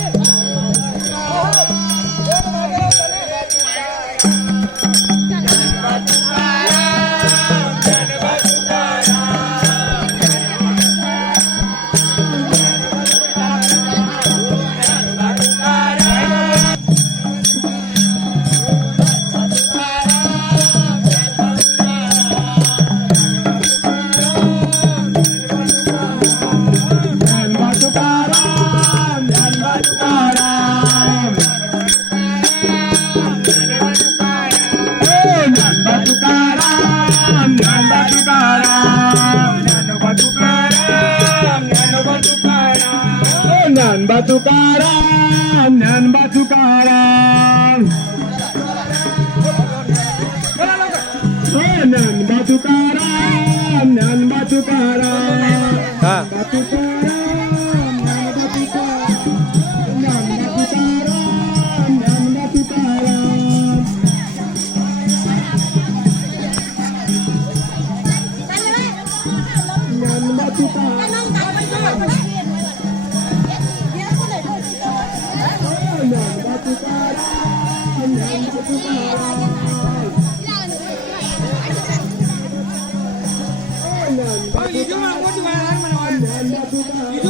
Yeah. nan batu karang nan batu karang nan batu karang nan batu karang batu You do not want to buy a hangman. You